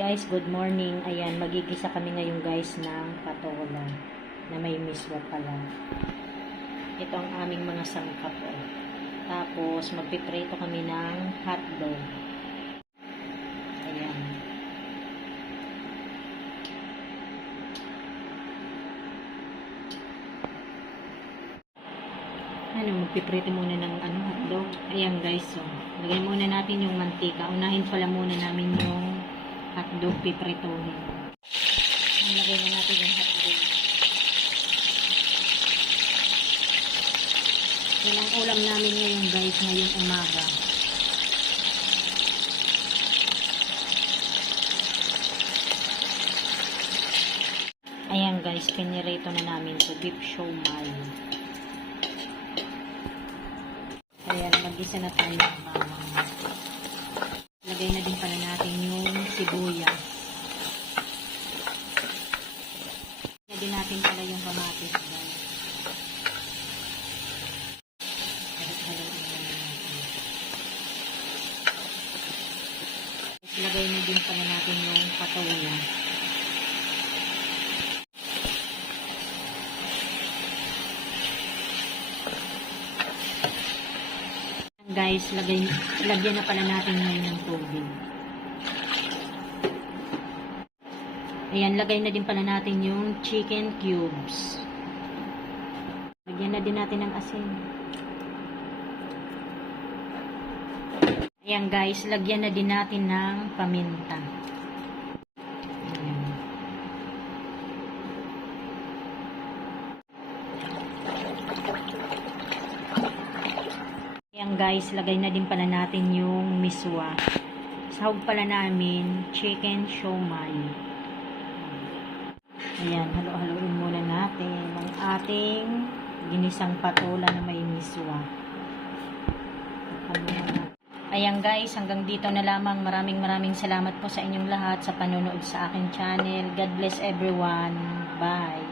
Guys, good morning. Ayan, magigisa kami ngayon guys ng patola na may miswa pala. Ito ang aming mga sangkap. Tapos, magpiprito kami ng hotdog. Ayan. Magpiprito muna ng hotdog. Ayan guys, so. Lagay muna natin yung mantika. Unahin pala muna namin yung hotdog pipritohin. Lagay na natin yung hotdog. Yan ang ulam namin ngayon guys, ngayong umaga. Ayan guys, pinirito na namin to beef siomai. Ayan, mag-isa na tayo ng bawang. Lagay na din pala natin yung sibuyas. Lagay din natin pala yung kamatis. Lagay na din pala natin yung patola. Guys, lagyan na pala natin ngayon ng tubig. Ayan, lagay na din pala natin yung chicken cubes. Lagyan na din natin ng asin. Ayan guys, lagyan na din natin ng paminta. Ayan. Ayan guys, lagay na din pala natin yung miswa. Sahog pala namin, chicken siomai. Ayan, halo-haloin muna natin ang ating ginisang patola na may miswa. Ayan guys, hanggang dito na lamang. Maraming salamat po sa inyong lahat sa panonood sa aking channel. God bless everyone. Bye!